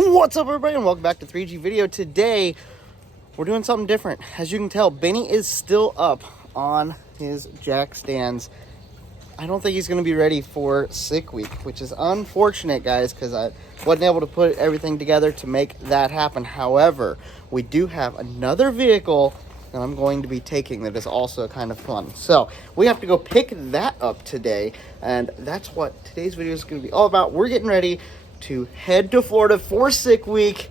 What's up, everybody, and welcome back to 3G Video. Today we're doing something different. As you can tell, Benny is still up on his jack stands. I don't think he's going to be ready for sick week, which is unfortunate, guys, because I wasn't able to put everything together to make that happen. However, we do have another vehicle that I'm going to be taking that is also kind of fun. So we have to go pick that up today, and that's what today's video is going to be all about. We're getting ready to head to Florida for sick week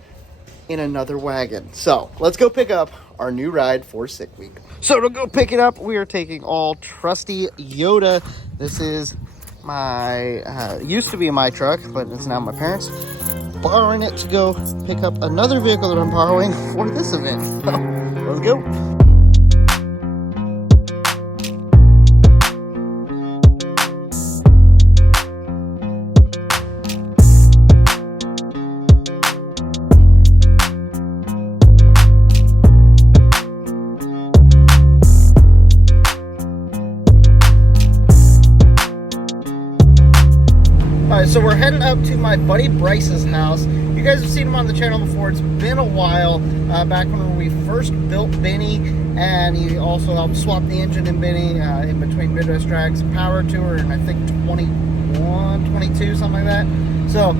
in another wagon. So let's go pick up our new ride for sick week. So to go pick it up, we are taking all trusty Yoda. This is my used to be my truck, but it's now my parents. Borrowing it to go pick up another vehicle that I'm borrowing for this event. So let's go. So we're heading up to my buddy Bryce's house. You guys have seen him on the channel before. It's been a while. Back when we first built Benny, and he also helped swap the engine in Benny in between Midwest Drags Power Tour and I think 21, 22, something like that. So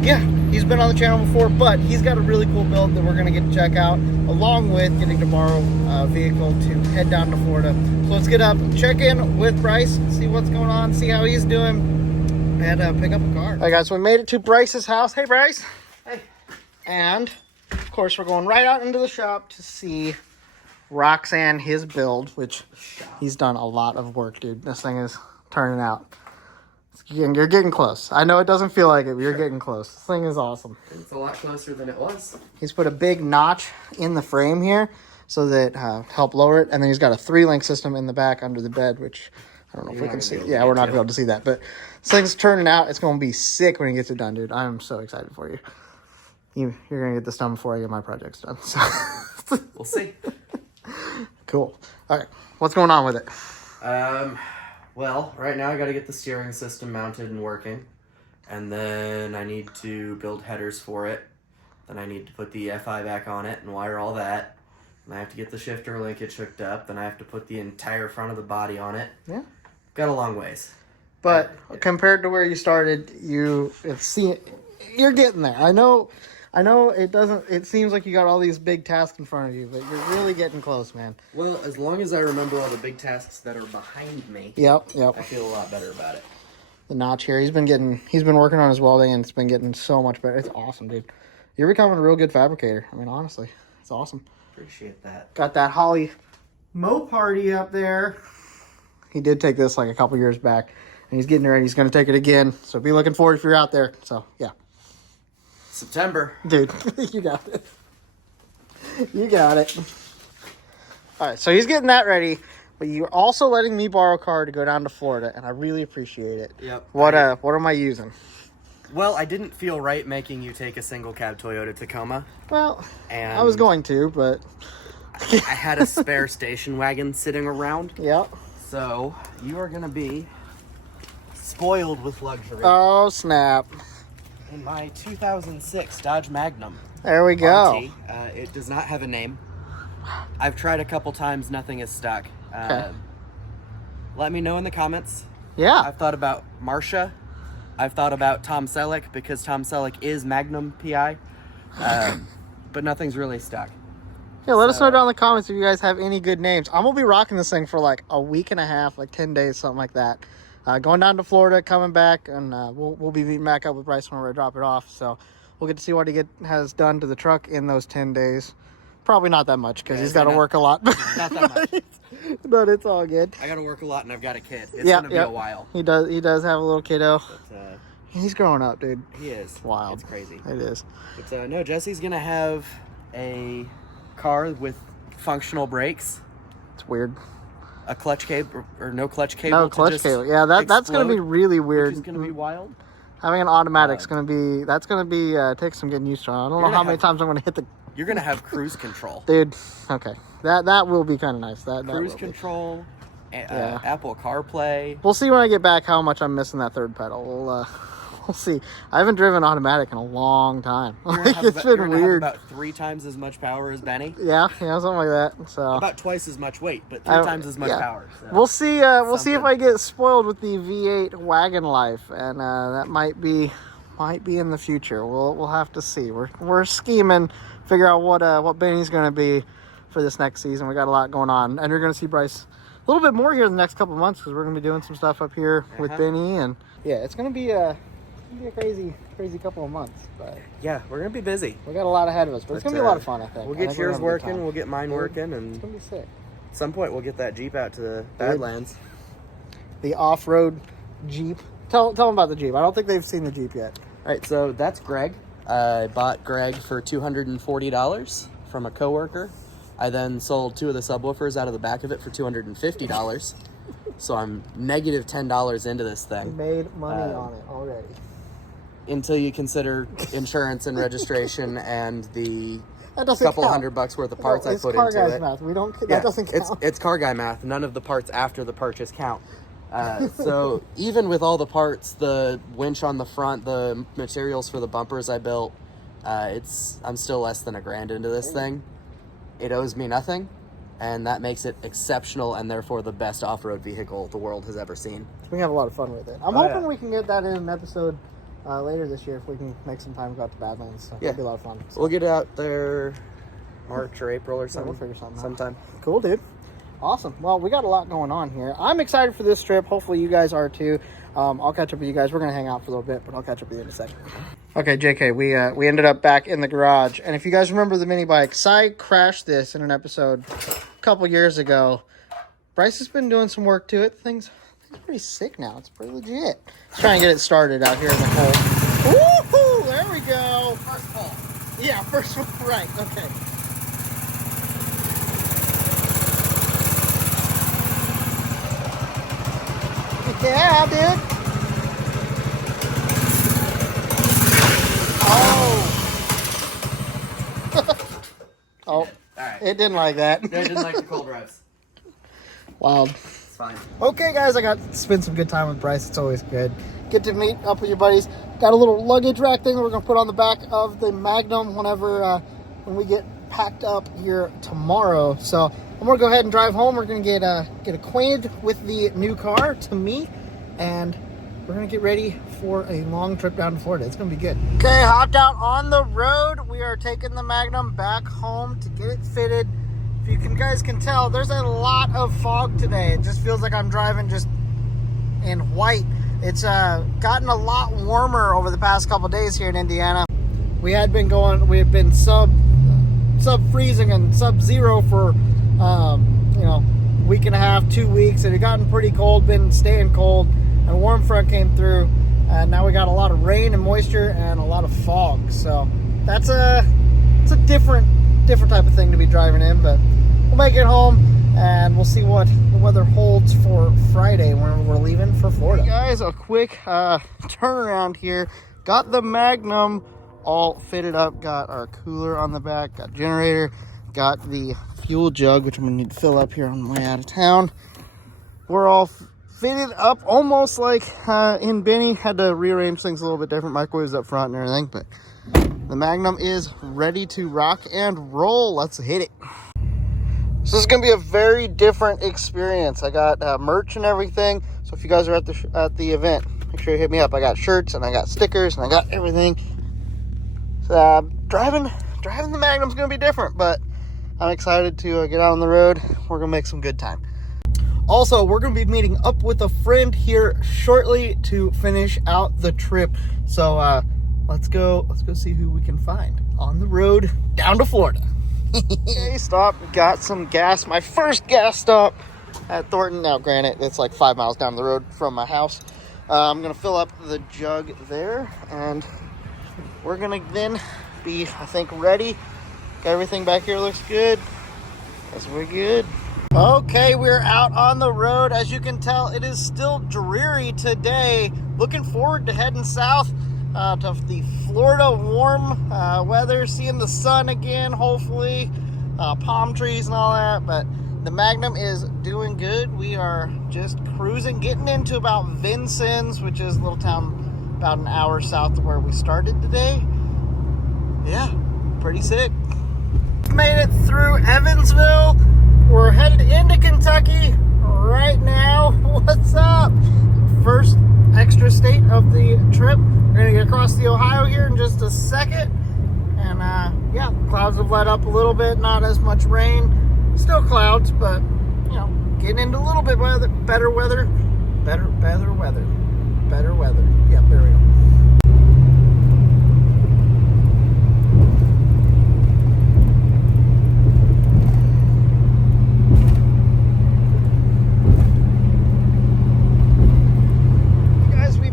yeah, he's been on the channel before, but he's got a really cool build that we're going to get to check out, along with getting to borrow a vehicle to head down to Florida. So let's get up, check in with Bryce, see what's going on, see how he's doing, and pick up a car. All right, guys, we made it to Bryce's house. Hey, Bryce. Hey. And, of course, we're going right out into the shop to see Roxanne, his build, which he's done a lot of work, dude. This thing is turning out. You're getting close. I know it doesn't feel like it, but you're getting close. This thing is awesome. It's a lot closer than it was. He's put a big notch in the frame here so that help lower it. And then he's got a 3-link system in the back under the bed, which I don't know if we can see. Yeah, we're not going to be able to see that. But this thing's turning out. It's going to be sick when he gets it done, dude. I'm so excited for you. You're going to get this done before I get my projects done. So We'll see. Cool. All right. What's going on with it? Well, right now I got to get the steering system mounted and working. And then I need to build headers for it. Then I need to put the FI back on it and wire all that. And I have to get the shifter linkage hooked up. Then I have to put the entire front of the body on it. Yeah. Got a long ways. But compared to where you started, you're getting there. I know it doesn't. It seems like you got all these big tasks in front of you, but you're really getting close, man. Well, as long as I remember all the big tasks that are behind me, Yep. I feel a lot better about it. The notch here, he's been working on his welding, and it's been getting so much better. It's awesome, dude. You're becoming a real good fabricator. I mean, honestly, it's awesome. Appreciate that. Got that Holly Mo Party up there. He did take this like a couple years back, and he's getting ready. He's going to take it again. So be looking forward if you're out there. So, yeah. September. Dude, you got it. You got it. All right, so he's getting that ready, but you're also letting me borrow a car to go down to Florida, and I really appreciate it. Yep. What am I using? Well, I didn't feel right making you take a single cab Toyota Tacoma. Well, and I was going to, but I had a spare station wagon sitting around. Yep. So you are going to be spoiled with luxury. Oh, snap. In my 2006 Dodge Magnum. There we go. RT, it does not have a name. I've tried a couple times. Nothing is stuck. Okay. Let me know in the comments. Yeah. I've thought about Marcia. I've thought about Tom Selleck because Tom Selleck is Magnum PI. But nothing's really stuck. Yeah, let us know down in the comments if you guys have any good names. I'm going to be rocking this thing for like a week and a half, like 10 days, something like that. Going down to Florida, coming back, and we'll be meeting back up with Bryce when we drop it off. So we'll get to see what he has done to the truck in those 10 days. Probably not that much because he's got to work a lot. Not that much. But it's all good. I got to work a lot, and I've got a kid. It's going to be a while. He does have a little kiddo. But, he's growing up, dude. He is. It's wild. It's crazy. It is. But no, Jesse's going to have a car with functional brakes. It's weird. A clutch cable or no clutch cable. No clutch cable. Yeah, that's going to be really weird. Which is going to be wild. Having an automatic's going to be take some getting used to. I don't know how many times I'm going to hit the. You're going to have cruise control. Dude, okay. That will be kind of nice. That cruise control, Apple CarPlay. We'll see when I get back how much I'm missing that third pedal. we'll see. I haven't driven automatic in a long time. It's been weird. Have about 3 times as much power as Benny. Yeah, something like that. So about twice as much weight, but 3 times as much power. So. We'll see. We'll see if I get spoiled with the V8 wagon life, and that might be in the future. We'll have to see. We're scheming, figure out what Benny's going to be for this next season. We got a lot going on, and you're going to see Bryce a little bit more here in the next couple of months because we're going to be doing some stuff up here with Benny, and yeah, it's going to be a crazy couple of months. But yeah, we're going to be busy. We got a lot ahead of us, but it's going to be a lot of fun. I think we'll get yours working. We'll get mine working, and it's going to be sick. At some point, we'll get that Jeep out to the Badlands. The off-road Jeep. Tell them about the Jeep. I don't think they've seen the Jeep yet. All right, so that's Greg. I bought Greg for $240 from a coworker. I then sold 2 of the subwoofers out of the back of it for $250. So I'm negative $10 into this thing. You made money on it already. Until you consider insurance and registration and the couple count. $100 worth of parts I put into it. It's car guy's math. That doesn't count. It's car guy math. None of the parts after the purchase count. So even with all the parts, the winch on the front, the materials for the bumpers I built, I'm still less than $1,000 into this thing. It owes me nothing, and that makes it exceptional and therefore the best off-road vehicle the world has ever seen. We can have a lot of fun with it. I'm hoping we can get that in an episode later this year if we can make some time to go out to Badlands. So it'll be a lot of fun. So. We'll get out there March or April or something. We'll figure something sometime. Out. Cool, dude. Awesome. Well, we got a lot going on here. I'm excited for this trip. Hopefully you guys are too. I'll catch up with you guys. We're going to hang out for a little bit, but I'll catch up with you in a second. Okay, JK, we ended up back in the garage. And if you guys remember the mini bike, I crashed this in an episode a couple years ago. Bryce has been doing some work to it. Things pretty sick now. It's pretty legit. Let's try and get it started out here in the cold. Woohoo! There we go. First pull. Yeah, first one. Right. Okay. Yeah, dude. Oh. All right. It didn't like that. It didn't like the cold drives. Wild. It's fine. Okay, guys, I got to spend some good time with Bryce. It's always good. Get to meet up with your buddies. Got a little luggage rack thing that we're going to put on the back of the Magnum when we get packed up here tomorrow. So I'm going to go ahead and drive home. We're going to get acquainted with the new car to me, and we're going to get ready for a long trip down to Florida. It's going to be good. Okay, hopped out on the road. We are taking the Magnum back home to get it fitted. If you guys can tell, there's a lot of fog today. It just feels like I'm driving just in white. It's gotten a lot warmer over the past couple days here in Indiana. We had been sub-freezing and sub-zero for, week and a half, 2 weeks. It had gotten pretty cold, been staying cold. A warm front came through, and now we got a lot of rain and moisture and a lot of fog. So it's a different type of thing to be driving in, but we'll make it home and we'll see what the weather holds for Friday when we're leaving for Florida. Hey guys, a quick turnaround here. Got the Magnum all fitted up, got our cooler on the back, got generator, got the fuel jug, which I'm gonna need to fill up here on the way out of town. We're all fitted up almost like in Benny. Had to rearrange things a little bit different, microwaves up front and everything, but the Magnum is ready to rock and roll. Let's hit it. So this is gonna be a very different experience. I got merch and everything, so if you guys are at the event, make sure you hit me up. I got shirts and I got stickers and I got everything. So driving the Magnum's gonna be different, but I'm excited to get out on the road. We're gonna make some good time. Also, we're gonna be meeting up with a friend here shortly to finish out the trip. So let's go see who we can find on the road down to Florida. Okay, stop, got some gas. My first gas stop at Thornton. Now, granted, it's like 5 miles down the road from my house. I'm gonna fill up the jug there, and we're gonna then be, I think, ready. Got everything back here looks good. Guess we're good. Okay, we're out on the road. As you can tell, it is still dreary today. Looking forward to heading south to the Florida warm weather, seeing the sun again, hopefully, palm trees and all that. But the Magnum is doing good. We are just cruising, getting into about Vincennes, which is a little town about an hour south of where we started today. Yeah, pretty sick. Made it through Evansville. We're headed into Kentucky right now. What's up? First extra state of the trip. We're gonna get across the Ohio here in just a second. And yeah, clouds have let up a little bit, not as much rain. Still clouds, but you know, getting into a little bit better weather. Better weather. Yeah, there we go.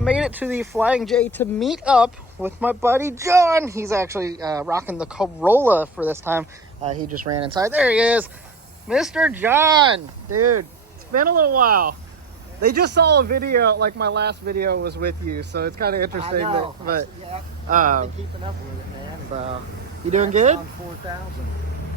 Made it to the Flying J to meet up with my buddy John. He's actually rocking the Corolla for this time. He just ran inside. There he is, Mr. John. Dude, it's been a little while. They just saw a video, like my last video was with you, so it's kind of interesting. I know. But yeah, I've been keeping up with it, man. So, you doing good? On 4,000.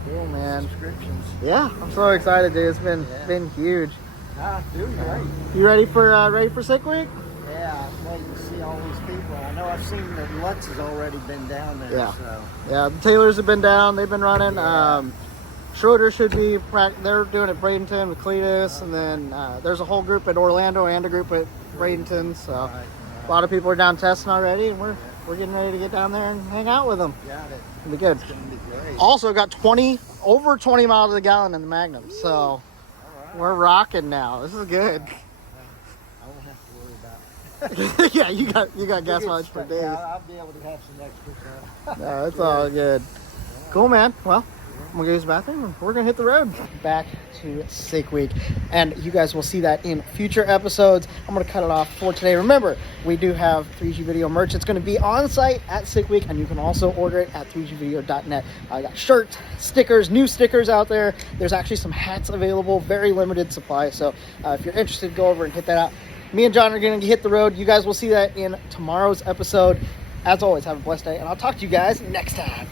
Cool, man. Subscriptions. Yeah, I'm so excited, dude. It's been huge. Nah, doing great. You ready for Sick Week? Yeah, I'm waiting to see all these people. I know I've seen that Lutz has already been down there. Yeah. So. Yeah, the Taylors have been down. They've been running. Yeah. Schroeder should be. They're doing it at Bradenton with Cletus, and then there's a whole group at Orlando and a group at Bradenton. So Right. a lot of people are down testing already, and we're getting ready to get down there and hang out with them. Got it. It'll be good. It's gonna be great. Also got over 20 miles a gallon in the Magnum, so All right. we're rocking now. This is good. I won't have to worry about it. Yeah, you got gas mileage for days. Yeah, I'll be able to have some extra. No, it's all good. Cool, man. Well, I'm gonna go use the bathroom and we're gonna hit the road. Back to Sick Week, and you guys will see that in future episodes. I'm gonna cut it off for today. Remember, we do have 3G Video merch. It's gonna be on site at Sick Week, and you can also order it at 3gvideo.net. I got shirts, stickers, new stickers out there. There's actually some hats available, very limited supply. So if you're interested, go over and hit that out. Me and John are gonna hit the road. You guys will see that in tomorrow's episode. As always, have a blessed day, and I'll talk to you guys next time.